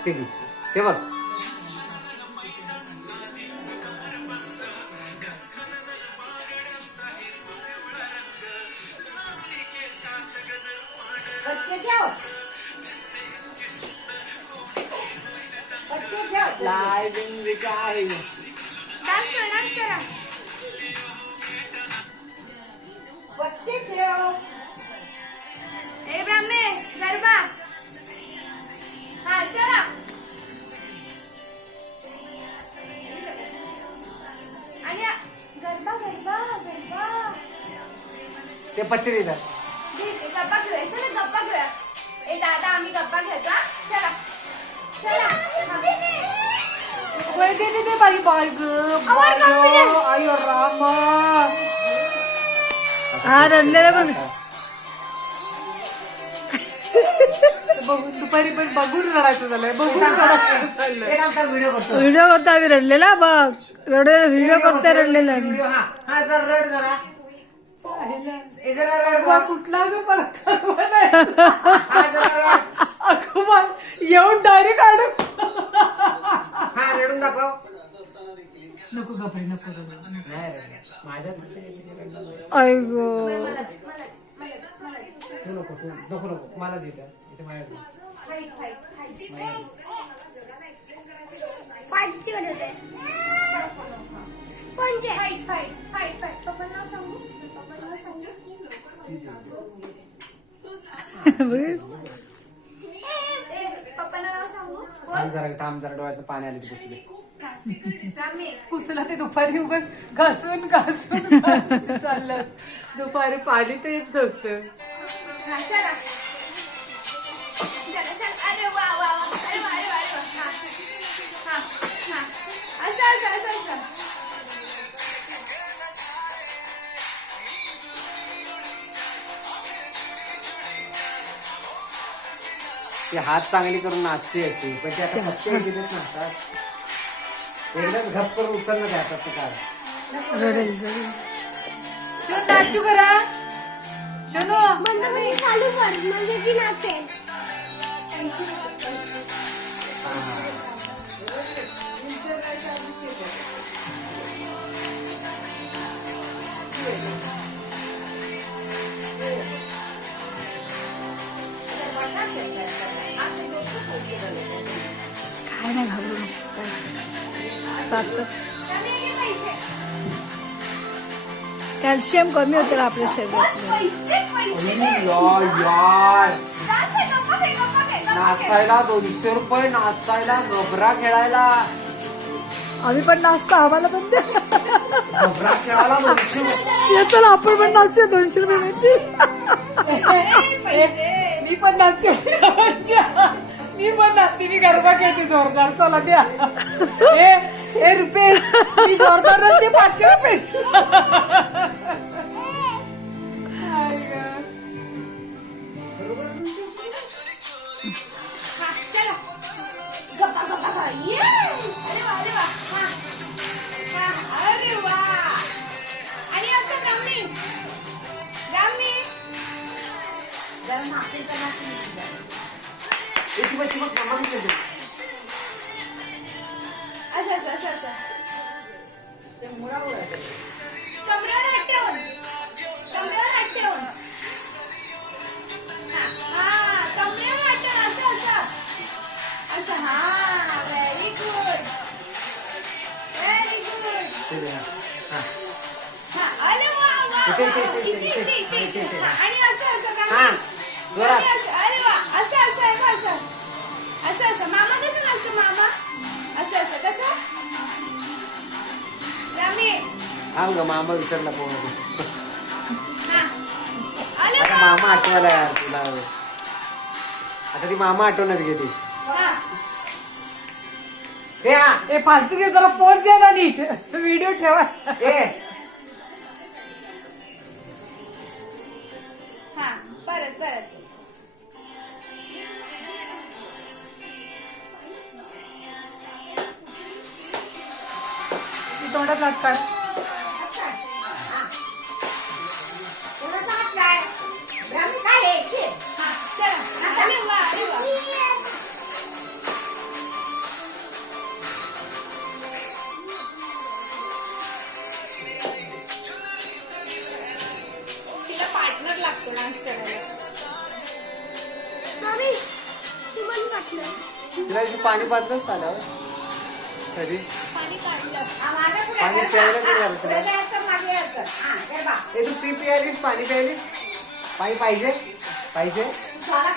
वाजते की ते बघ. ए ब्राह्मणे गरबा. हा चला. आणि गरबा गरबा गरबा. ते पत्ते देतात. गप्पा खेळूया. चला गप्पा खेळूया. ए दादा आम्ही गप्पा खेळतो. चला चला. दे बाई बाय ग. आयो रामा. हा रडलेला पण बघून दुपारी पण बघून रडायचं झालंय. बघून रडायचं चाललंय. व्हिडिओ करतो. व्हिडिओ करता आम्ही रडलेला बघ. रडलेला व्हिडिओ करता रडलेला आम्ही. हा जरा रड जरा. हे जरा रड बघ, गं. कुठला ग परत हा जरा रड. अगं बाय येऊन डायरेक्ट आड. हा रडून दाखव. नको ग बाई नको ग. नाही रड. माझ्या आई गो. तू नको तू नको नको मला देत इथे माझ्याकडे. फाईटची गरज आहे. कोणचे फाईट फाईट फाईट फाईट. पप्पांना नाव सांगू. पप्पांना नाव सांगू. पप्पांना नाव सांगू. थांब जरा डोळ्यात पाणी आले की पुसले. पुसला ते दुपारी उगाच घासून घासून चाललं. दुपारी पाणी तर येत नव्हतं. चला चला चला. अरे वा वा वा. अरे वा अरे वा अरे वा. हा हा. असं असं असं असं. ती हात चांगली करून नाचते अशी पण ते आता फक्त देत नसतात. एकदाच घप करून उचललं काय आता ते काय. रडेल रडेल. शनू नाचू करा. शनू चालू कर म्हणजे ती नाचेल. काय नाही घाबरू नको. कॅल्शियम कमी होतं ना आपल्या शरीरात. पैसे पैसे. यार नाचायला 200 रुपये. नाचायला गबरा खेळायला. आम्ही पण नाचतो आम्हाला पण द्या. गबरा खेळायला 200 रुपये. ये चला आपण पण नाचूया 200 रुपये मिळतील. मी पण नाचते. मी पण नाचते. मी गरबा खेळते जोरदार. चला द्या. ए रुपेश मी जोरदार नाचते 500 रुपये. चला गप्पा गप्पा गप्पा. ये अरे वा अरे वा. हा हा. अरे वा. आणि असं रामणी रामणी जरा नाचेल तर नाचेल. असं असं असं असं. कमरेवर हात ठेवून. कमरेवर हात ठेवून. हा हा. कमरेवर हात ठेवून. असं असं असं. हा व्हेरी गुड व्हेरी गुड. हा अरे वा वा वा. इथे. हा, आणि असं असं हा, का. जोरात. अरे वा. असं असं आहे का. असं असं असं. मामा कसं नसतं मामा. असं असं कसं. रामी. थांब ग मामा विसरला फोन. हा. अरे आता वा. मामा आठवायला यार तुला. आता ती मामा आठवणार घेते. हा. हे हा. ए फालतू घे जरा पोच द्या ना नीट. व्हिडिओ ठेवा. ए हा परत परत. तोंडात लागतात. चला. अरे वा अरे वा. लागतो डान्स करायला. तिला दिवशी पाणी पाजलंच आल्यावर कधी पाणी काढलं. पाणी प्यायला कधी आलं तुला हा, ए तू पी प्यायलीस पाणी प्यायलीस पाणी पाहिजे पाहिजे झाला